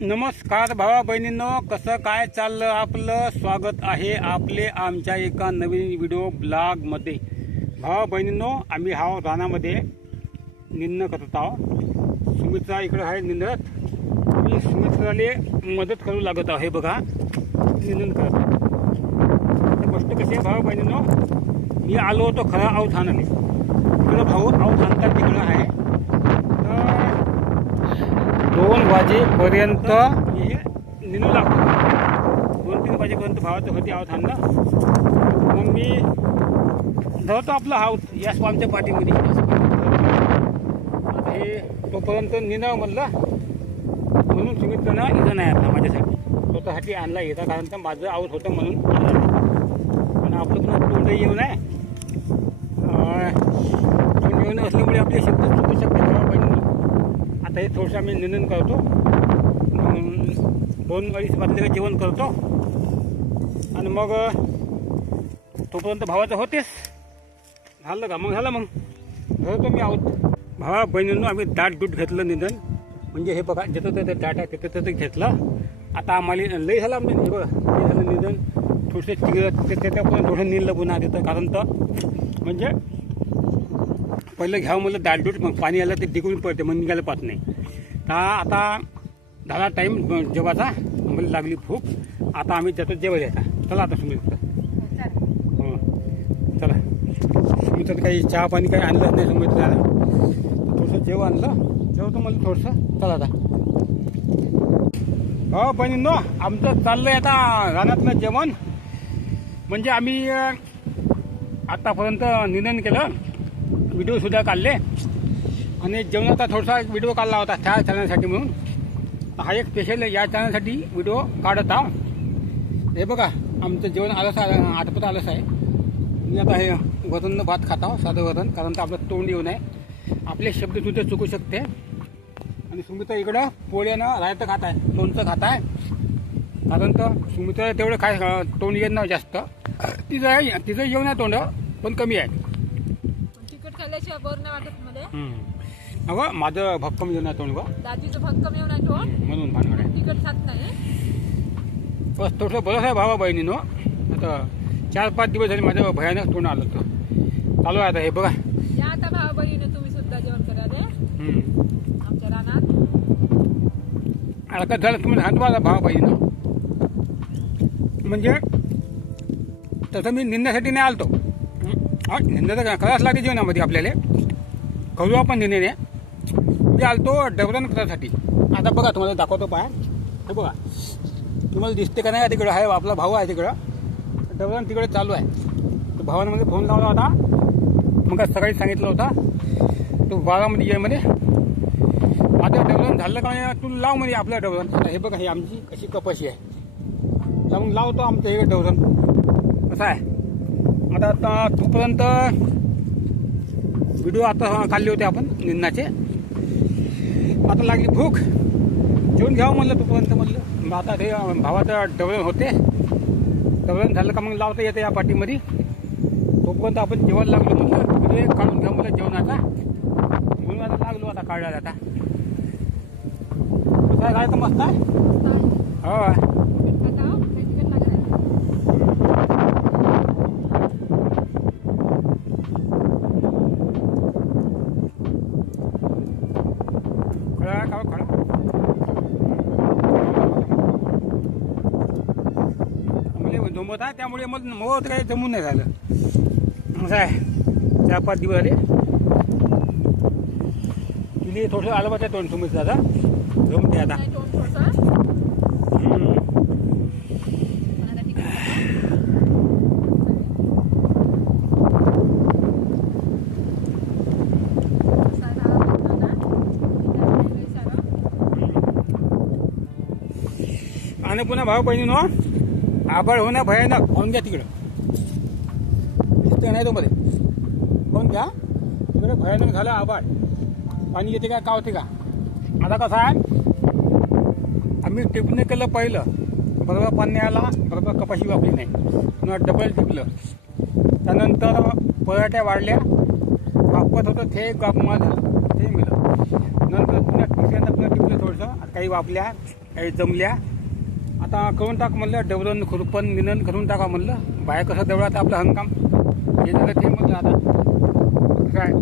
नमस्कार भावा बहिणींनो कसं काय चाललं आपलं? स्वागत आहे आपले आमच्या एका नवीन व्हिडिओ ब्लॉगमध्ये भावा बहिणींनो आम्ही हाव रानामध्ये निंदणं करत आहोत सुमित्रा इकडं आहे निंदत. मी सुमित्राले मदत करू लागत आहे बघा. निंदन करत गोष्ट कशी आहे भावा बहिणींनो? मी आलो होतो खरा आऊ ठाणाले इकडं भाऊ आऊ ठाणतात तिकडं आहे तर दोन वाजेपर्यंत मी हे निघू लागतो दोन तीन वाजेपर्यंत भावाचं होती आहोत आणलं मग मी धरतो आपलं हाऊस या स्वामच्या पाठीमध्ये आता हे तोपर्यंत निनाव म्हणलं. म्हणून सुमित्रानं इथं नाही आणला माझ्यासाठी. स्वतःसाठी आणला येता कारण तर माझं आऊत होतं म्हणून पण आपलं पण तोंड येऊन आहे तोंड येऊन असल्यामुळे आपले शब्द चुकू शकतात आता हे थोडंसं आम्ही निंदन करतो. दोन अडीच वाजले जेवण करतो. आणि मग तोपर्यंत भावाचं होतेच झालं का? मग झालं मग? धरतो मी आहोत. भावा बहिणींनो आम्ही दाट दूट घेतलं निंदन. म्हणजे हे बघा जिथं ते दाट आहे तिथं ते घेतलं. आता आम्हाला लई झालं आमचं हे बघा लई झालं निंदन. थोडंसं तिकडं त्याच्यापर्यंत थोडं निघलं पुन्हा तिथं कारण तर म्हणजे पहिलं घ्यावं म्हणलं दाटदूट मग पाणी आलं ते डिगून पडते मग निघायला पाहत नाही. तर आता झाला टाईम जेवायचा मला लागली भूक. आता आम्ही जातो जेवायला येता. चला आता सुमित हो. चला. सुमित काही चहा पाणी काही आणलंच नाही सुमित थोडंसं जेव आणलं. जेवतो मला थोडंसं. चला आता. हो बहिणींनो आमचं चाललंय आता रानातलं जेवण. म्हणजे आम्ही आतापर्यंत निधन केलं. व्हिडिओसुद्धा काढले. आणि जेवणाचा थोडासा एक व्हिडिओ काढला होता त्या चॅनलसाठी म्हणून. हा एक स्पेशल या चॅनलसाठी व्हिडिओ काढत आहो. हे बघा आमचं जेवण आलंच आहे आटपत आलंच आहे. मी आता हे वरण भात खात आहो साधं वरण कारण तर आपलं तोंड येऊ नये. आपले शब्द सुद्धा चुकू शकते. आणि सुमित इकडं पोळ्यानं रायतं खात आहे लोणचं खात आहे. कारण तर सुमित्रा तेवढं काय तोंड येत नाही जास्त. तिचं आहे तिचं येऊन आहे तोंड पण कमी आहे. बरं नाही वाटत मध्ये अगं माझं भक्कम येऊन तोंड गं. दाजीचं भक्कम येऊन आहे तोंड. म्हणून भानगड आहे तिखट खात नाही बस थोडंसं बरंच आहे भावा बहिणीनो आता चार पाच दिवस झाले माझं भयानक तोंड आलं होतं. चालू आहे आता हे बघा. या आता भावा बहिणीने तुम्ही सुद्धा जेवण करायला हम्म. आमच्या रानात. आता झालं तुम्ही हात माझा भावा बहिणीनो. म्हणजे तसं मी निंदण्यासाठी नाही आलतो. हा निंदा करावंच लागते जीवनामध्ये आपल्याला. करू आपण निर्णय. मी आलतो डबरण करायसाठी आता बघा तुम्हाला दाखवतो पाय हे बघा. तुम्हाला दिसते का नाही तिकडं? आहे आपला भाऊ आहे तिकडं. डबरण तिकडे चालू आहे. तर भावानं म्हणजे फोन लावला होता. मग आज सकाळी सांगितलं होता. तो बारामध्ये ये म्हणे. आता डबरण झालं का नाही? तू लाव म्हणजे आपलं डबरण आता हे बघा हे आमची कशी कपाशी आहे. लावून मग लावतो आमचं हे डबरण कसं आहे? आता आता तोपर्यंत व्हिडिओ आता काढले होते आपण निन्नाचे आता लागली भूक. जेवून घ्यावं म्हणलं तोपर्यंत म्हणलं. आता ते भावाचं डबरण होते. डबरण झालं का मग लावता येते या पाठीमध्ये तोपर्यंत आपण जेवण लागलो म्हणलं. व्हिडिओ एक काढून घ्या म्हणलं जेवणाचा. म्हणून आता लागलो आता काढायला आता. कसं आहे? काय तर मस्त आहे. हो तिखट खात आहो काही तिखट लागत खळा आहे का हो, खळा जमत आहे त्यामुळे मग मग काही जमून नाही झालं. आहे. चार पाच दिवस झाले तिने थोडंसं आलं त्या तोंड तुम्ही दादा. जमून ते आता ना आणि पुन्हा भाऊ बहिणीनो आभाळ होणं भयानक. पाहून घ्या तिकडं. दिसतंय नाही तो मध्ये पाहून घ्या. तिकडे भयानक झालं आभाळ. पाणी येते का होते का? आता कसं आहे? आम्ही टिपणे केलं पहिलं. बरोबर पाणी आला बरोबर कपाशी वापली नाही. पुन्हा डबल टिपलं. त्यानंतर पराठ्या वाढल्या. वापत होतं ते गापमा झालं. ते मिळलं. नंतर पुन्हा तिसऱ्यांदा पुन्हा टिपलं थोडंसं. काही वापल्या काही जमल्या. आता करून टाक म्हणलं डवरण खुरपण मिनन करून टाका म्हणलं. बाया कसं तेवढं आपलं हंगाम. हे झालं ते म्हणलं आता. काय?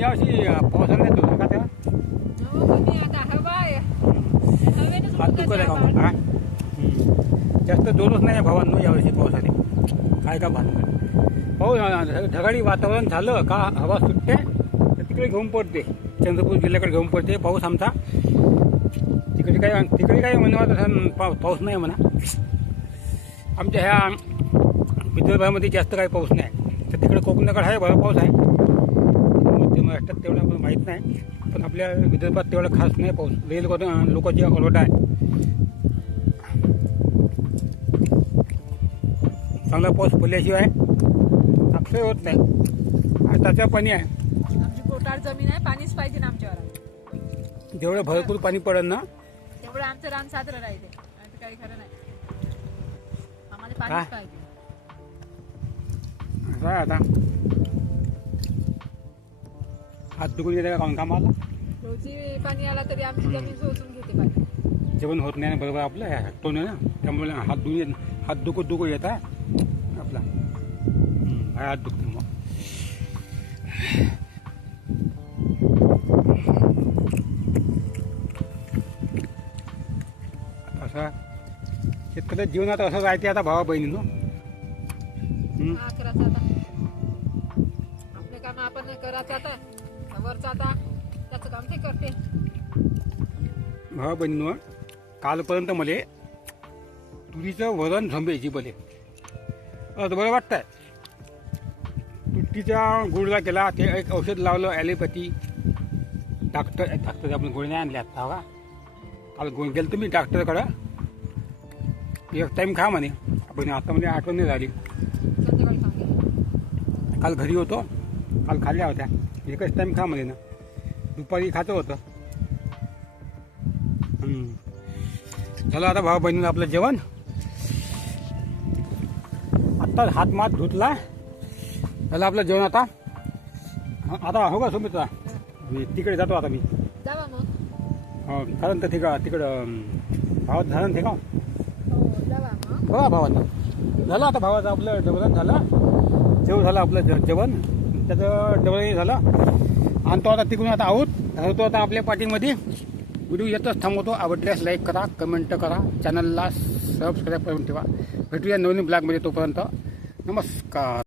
यावर्षी पावसाने नाही का तेव्हा? हो, का हा? जास्त जोरच नाही भावांनो यावर्षी पावसाने. काय का भानगड पाऊस ढगाळी वातावरण झालं का हवा सुटते तर तिकडे घेऊन पडते. चंद्रपूर जिल्ह्याकडे घेऊन पडते पाऊस आमचा. तिकडे काय तिकडे काय म्हणा पाऊस नाही म्हणा. आमच्या ह्या विदर्भामध्ये जास्त काही पाऊस नाही. तर तिकडे कोकणाकडे आहे बरा पाऊस आहे. मध्य महाराष्ट्रात तेवढा आपण माहीत नाही. पण आपल्या विदर्भात तेवढा खास नाही पाऊस. रेल लोक लोकांची ओरडा आहे. चांगला पाऊस पडल्याशिवाय कापसही होत नाही. आताच्या पाणी आहे. आमची पोटाळ जमीन आहे पाणीच पाहिजे ना आमच्यावर. जेवढं भरपूर पाणी पडेल ना. तेवढं आमचं रान साजरं राहते आणि काही खरं नाही. आम्हाला काय? पाणीच पाहिजे. असं आहे आता. हात दुखून येते का कामाला? रोजी पाणी आला तरी आमची जमीन झोचून घेते पाणी. जेवण होत नाही ना बरोबर आपलं. ह्या तोंड आहे ना. त्यामुळे हात दुखून येत हात दुखू दुखू येत आहे आपला. दुखते मग असं शेतकऱ्या जीवनात असं राहते आता भावा बहिणीनो. हा करायचं आता. आपले काम आपण करायचं आता. वरचं आता. त्याचं काम ते करते. भावा बहिणीनो कालपर्यंत मले तुरीचं वरण झंबेची बले असं बरं वाटतंय. तुटीच्या गुळला केला. ते एक औषध लावलं ॲलोपॅथी. डॉक्टर डॉक्टर आपण गोळ्या आणल्या आता का काल गो गेलं तर मी डॉक्टरकडं. एक टाईम खा म्हणे. आपण आता म्हणजे आठवण नाही झाली. काल घरी होतो. काल खाल्ल्या होत्या. एकच टाईम खा म्हणे ना. दुपारी खातं होतं. चला आता भाऊ बहिणीनं आपलं जेवण. आत्ता हात मात धुतला. झालं आपलं जेवण आता? हा, आता हो का सुमित्रा? मी तिकडे जातो आता मी. जावा मग. हो कारण तर तिकडं तिकडं भावात झालं ना ते का हो जावा मग. बघा भावाचं. झालं आता भावाचं आपलं जेवण झालं. जेव झालं आपलं जे- जेवण. त्याचं जेवणही झालं. आणि तो आता तिकडून आता आहोत. धरतो आता आपल्या पाठीमध्ये व्हिडिओ येतच थांबवतो. आवडल्यास लाईक करा कमेंट करा. चॅनलला सबस्क्राईब करून ठेवा. भेटूया नवीन ब्लॉगमध्ये तोपर्यंत. नमस्कार.